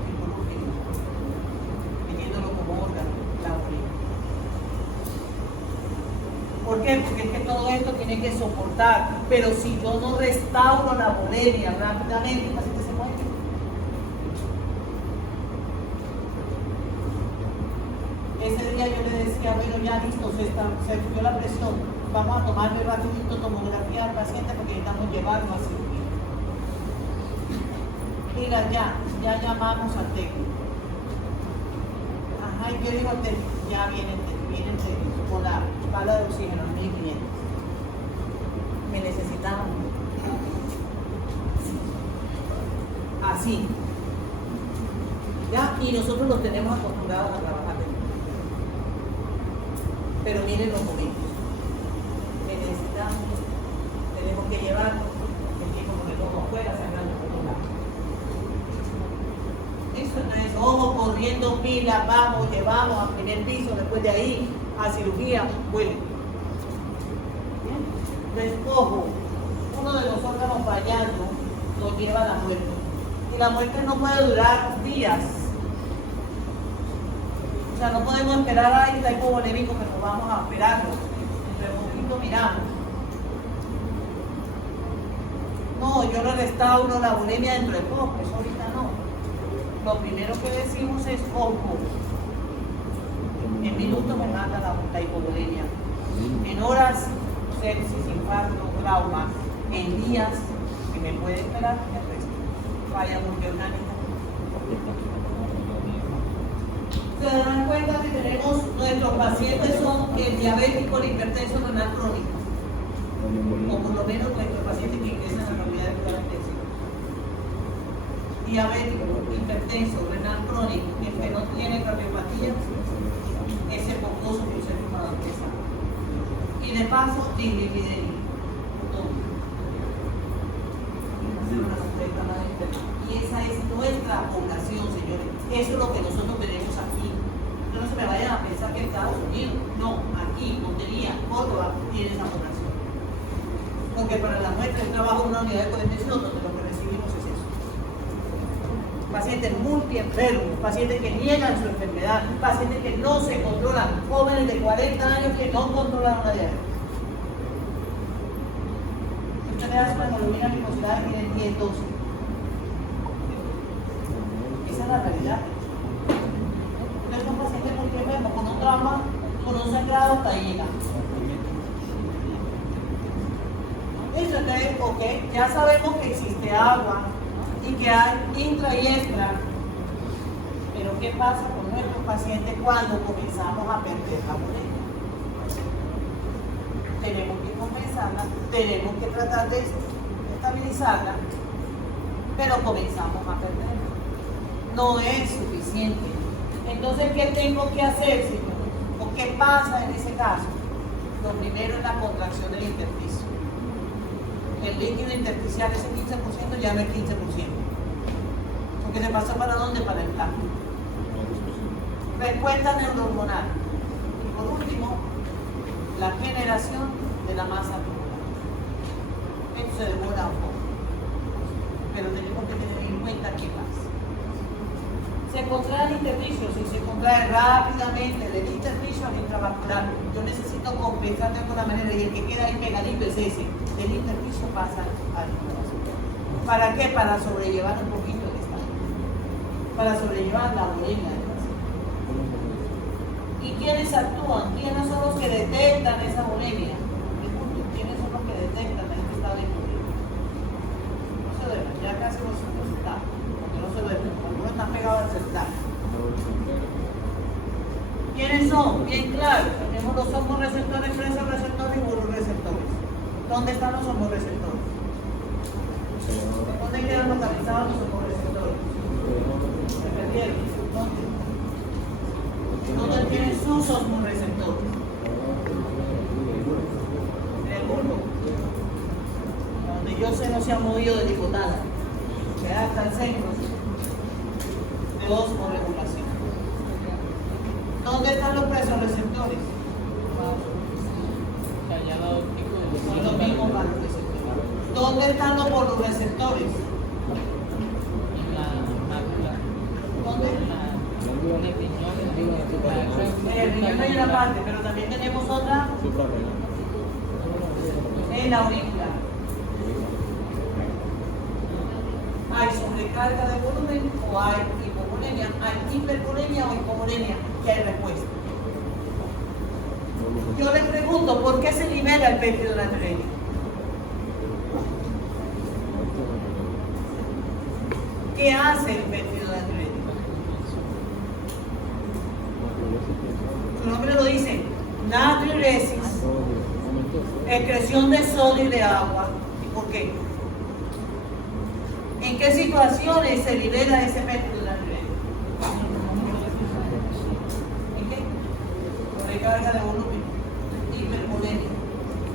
¿Por qué? Porque es que todo esto tiene que soportar, pero si yo no restauro la bulimia rápidamente, el paciente se muere. Ese día yo le decía, bueno, ya listo, se subió la presión, vamos a tomarle rapidito tomografía al paciente porque necesitamos llevarlo a cirugía. Mira, ya llamamos al técnico. Ajá, ¿y qué dijo el técnico? Ya viene el técnico con la bala de oxígeno 1500. Me necesitamos así. ¿Ya? Y nosotros los tenemos acostumbrados a trabajar. Pero miren los momentos. Necesitamos, tenemos que llevarlo, el tiempo con el ojo afuera, sangrando por todos lados. Eso no es ojo corriendo ponemos pilas, vamos, llevamos a primer piso, después de ahí a cirugía, bueno. Entonces, ojo, uno de los órganos fallando nos lleva a la muerte. Y la muerte no puede durar días. O sea, no podemos esperar a está hipovolémico que nos vamos a esperarlo. Entre un poquito miramos. No, yo le restauro la bulimia dentro de poco, eso ahorita no. Lo primero que decimos es ojo. En minutos me mata la hipovolemia. En horas, sepsis, infarto, trauma. En días, que me puede esperar, el resto. Vaya porque una neta. Se dan cuenta que tenemos, nuestros pacientes son el diabético, el hipertenso, renal crónico. O por lo menos nuestros pacientes que ingresan a la unidad de cuidado intensivo. Diabético, hipertenso, renal crónico, el que no tiene cardiopatía, ese pocoso proceso para empezar. Y de paso, dislipidemia. Y esa es nuestra población, señores. Eso es lo que nosotros tenemos aquí. No se me vayan a pensar que en Estados Unidos, no, aquí, Montería, Córdoba, tiene esa población. Porque para la muestra yo trabajo en una unidad de contención donde lo que recibimos es eso. Pacientes multienfermos, pacientes que niegan su enfermedad, pacientes que no se controlan, jóvenes de 40 años que no controlan una diabetes. Si usted le hace una hemoglobina glicosilada que tiene 10, 12. Esa es la realidad. Entonces son pacientes multienfermos con un trauma, con un sangrado hasta ahí llega. Entonces, ok, ya sabemos que existe agua y que hay intra y extra, pero ¿qué pasa con nuestros pacientes cuando comenzamos a perder la bulimia? Tenemos que compensarla, tenemos que tratar de estabilizarla, pero comenzamos a perderla. No es suficiente. Entonces, ¿qué tengo que hacer, señor? ¿O qué pasa en ese caso? Lo primero es la contracción del intersticio. El líquido intersticial, ese 15% ya no es 15%. Porque se pasa para dónde? Para el plato. Respuesta neurohormonal. Y por último, la generación de la masa muscular. Esto se demora un poco. Pero tenemos que tener en cuenta qué pasa. Se contrae el intersticio, si se contrae rápidamente del intersticio al intravascular, yo necesito compensar de alguna manera y el que queda ahí pegadito es ese. El intersticio pasa al intravascular. ¿Para qué? Para sobrellevar un poquito el estado. Para sobrellevar la bulimia del paciente. ¿Y quiénes actúan? ¿Quiénes son los que detectan esa bulimia? ¿Quiénes son los que detectan este estado de bulimia? No se duermen, ya casi los resultados. Porque no se duermen, algunos están pegados al celular. ¿Quiénes son? Bien claro, tenemos los hormoreceptores, presorreceptores y burroreceptores. ¿Dónde están los hormoreceptores? ¿Dónde quedan localizados los hormoreceptores? Se perdieron. ¿Dónde? ¿Dónde tienen sus hormoreceptores? En el bulbo. Donde yo sé no se ha movido del hipotálamo. Queda hasta el centro de osmoregulación. ¿Dónde están los presorreceptores? Son los mismos para los receptores. ¿Dónde están los poloreceptores? ¿Dónde? El riñón hay una parte, pero también tenemos otra en la aurícula. Hay sobrecarga de volumen o hay hipovolemia, hay hipervolemia o hipovolemia, que hay respuesta. Yo les pregunto, ¿por qué se libera el péptido natriurético? ¿Qué hace el péptido natriurético? Su nombre lo dice, natriuresis, excreción de sodio y de agua. ¿Y por qué? ¿En qué situaciones se libera ese péptido natriurético? ¿En qué? Sobrecarga de volumen, hipervolemia,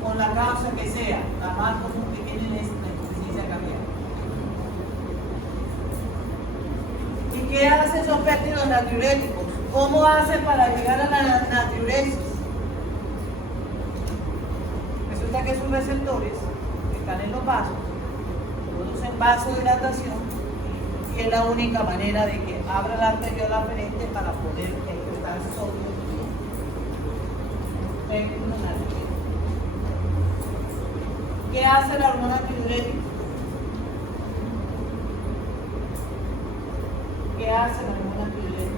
con la causa que sea, la más común que tienen es la insuficiencia cardíaca. ¿Y qué hacen esos péptidos natriuréticos? ¿Cómo hacen para llegar a la natriuresis? Resulta que sus receptores están en los vasos, producen vasodilatación y es la única manera de que abra la arteriola aferente para poder excretar sodio. ¿Qué hace la hormona tiroides? ¿Qué hace la hormona tiroides?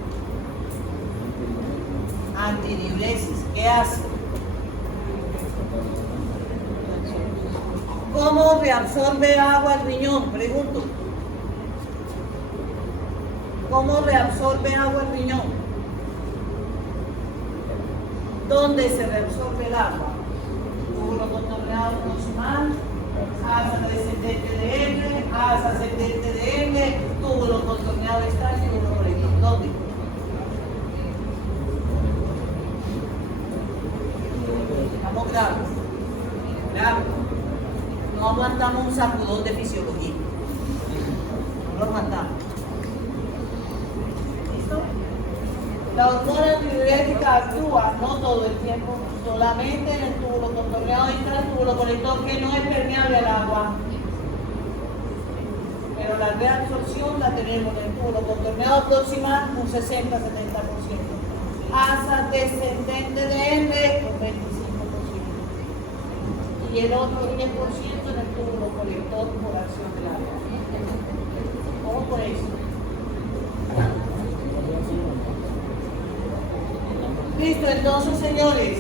Antidiuresis. ¿Qué hace? ¿Cómo reabsorbe agua el riñón? Pregunto. ¿Cómo reabsorbe agua el riñón? ¿Dónde se reabsorbe el agua? Túbulo contorneado proximal, asa descendente de M, asa ascendente de M, túbulo contorneado externo y túbulo colector. ¿Dónde? Estamos graves. Graves. No aguantamos un sacudón de fisiología. No lo aguantamos. ¿Listo? La hormona tiroidea actúa no todo el tiempo, solamente en el túbulo contorneado externo, el túbulo colector que no es permeable al agua. Pero la reabsorción la tenemos en el túbulo contorneado proximal un 60-70%. Asa descendente de M un 25%. Y el otro 10% en el túbulo colector por acción del agua. ¿Cómo por eso? Listo, entonces señores,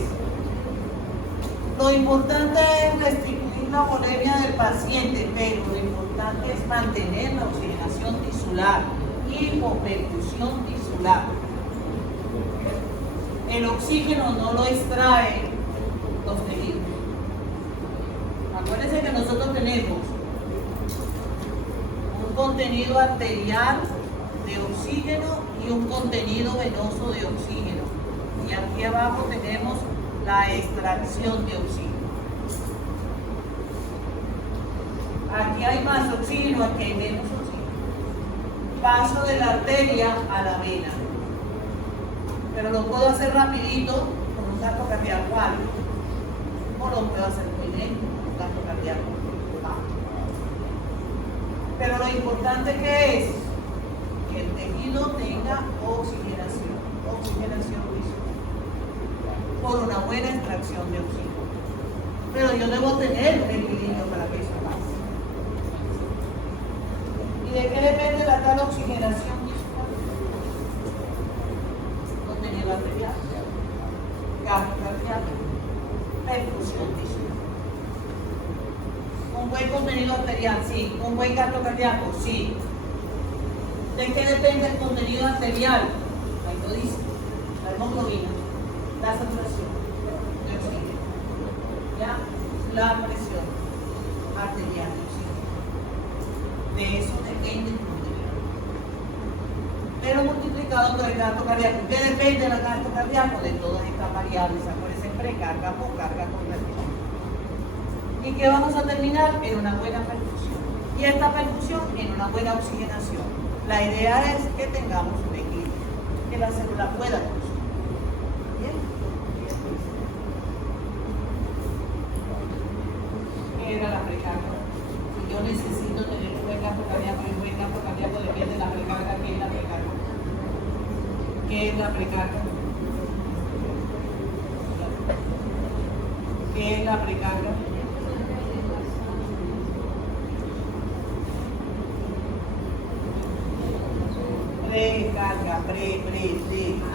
lo importante es restringir la volemia del paciente, pero lo importante es mantener la oxigenación tisular, hipoperfusión tisular. El oxígeno no lo extrae los tejidos. Acuérdense que nosotros tenemos un contenido arterial de oxígeno y un contenido venoso de oxígeno. Y aquí abajo tenemos la extracción de oxígeno. Aquí hay más oxígeno, aquí hay menos oxígeno. Paso de la arteria a la vena. Pero lo puedo hacer rapidito con un gasto cardíaco alto. O lo puedo hacer muy lento con un gasto cardíaco bajo. Pero lo importante que es que el tejido tenga oxigenación visual, por una buena extracción de oxígeno. Pero yo debo tener un equilibrio para que eso pase. ¿Y de qué depende la tal oxigenación visual? Contenido arterial, gasto cardíaco, perfusión visual. Un buen contenido arterial, sí. Un buen gasto cardíaco, sí. ¿De qué depende el contenido arterial? Ahí lo dice. La hemoglobina, la saturación de oxígeno, ¿ya? La presión arterial de oxígeno. De eso depende el contenido. Pero multiplicado por el gasto cardíaco. ¿Qué depende del gasto cardíaco? De todas estas variables. Acuérdense, precarga, poscarga, convertición. ¿Y qué vamos a terminar? En una buena perfusión. Y esta perfusión en una buena oxigenación. La idea es que tengamos un equilibrio, que la célula pueda funcionar. ¿Bien? ¿Qué era la precarga? Si yo necesito tener un buen gasto cardíaco y un buen gasto cardíaco depende de la precarga. ¿Qué es la precarga? ¿Qué es la precarga? ¿Qué es la precarga? Precarga,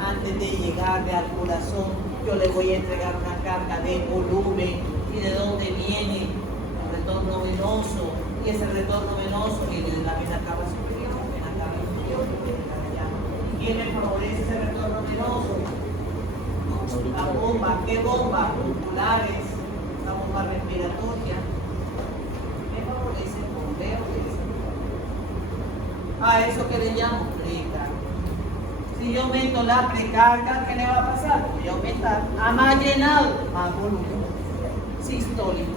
antes de llegarle al corazón, yo le voy a entregar una carga de volumen y de dónde viene el retorno venoso. Y ese retorno venoso viene de la vena cava superior, vena cava inferior y vena cava llana. ¿Y quién me favorece ese retorno venoso? La bomba. ¿Qué bomba? Musculares, la bomba respiratoria. ¿Qué favorece el bombeo de ese? A eso que le llamo precarga. Si yo meto la precarga, ¿qué le va a pasar? Voy a aumentar a más llenado, más volumen sistólico.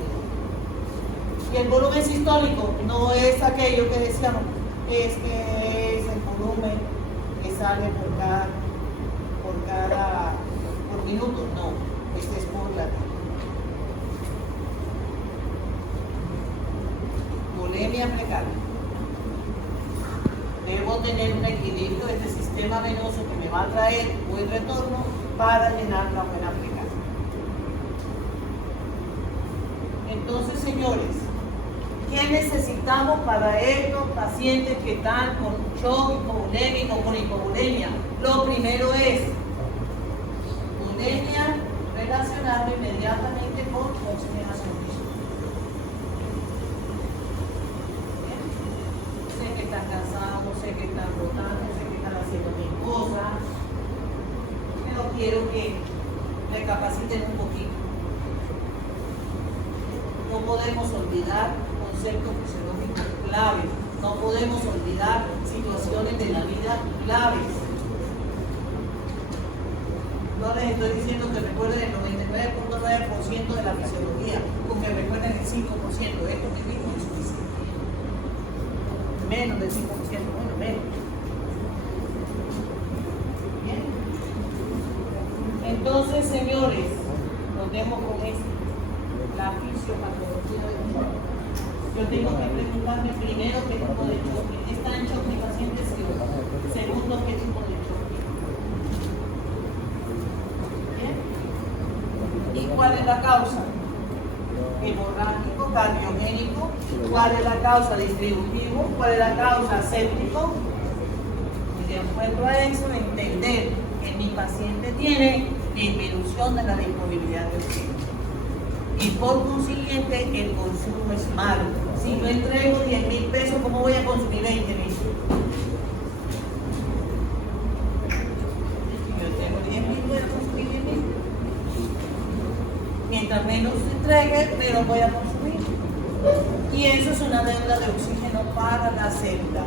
Y el volumen sistólico no es aquello que decíamos, es que es el volumen que sale por minuto, no, este es por la bulimia precaria. Debo tener un equilibrio de este sistema venoso que me va a traer buen retorno para llenar la buena precaria. Entonces, señores, ¿qué necesitamos para estos pacientes que están con shock hipovolémico, con hipovolemia? Lo primero es volemia relacionada inmediatamente con oxigenación. Sé que están cansados, sé que están rotando, sé que están haciendo mil cosas, pero quiero que recapaciten un poquito. No podemos olvidar conceptos fisiológicos claves, no podemos olvidar situaciones de la vida claves. No les estoy diciendo que recuerden el 99.9% de la fisiología, con que recuerden el 5%, esto mismo es suficiente. Menos del 5%, bueno, menos. Bien. Entonces, señores, nos dejo con esto. La fisiopatología del choque. Yo tengo que preguntarme primero qué tipo de choque. ¿Está en choque mi paciente? Sí o no. Segundo, qué tipo de choque. ¿Bien? ¿Y cuál es la causa? Hemorrágico, cardiogénico. ¿Cuál es la causa? Distributivo. ¿Cuál es la causa? Séptico. Y de acuerdo a eso, entender que mi paciente tiene disminución de la disponibilidad de oxígeno. Y por consiguiente el consumo es malo. Si yo entrego 10.000 pesos, ¿cómo voy a consumir 20.000? Si yo tengo 10.000, voy a consumir 10.000. Mientras menos entregue, menos voy a consumir. Y eso es una deuda de oxígeno para la célula.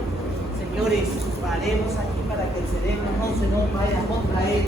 Señores, paremos aquí para que el cerebro no se nos vaya contra él.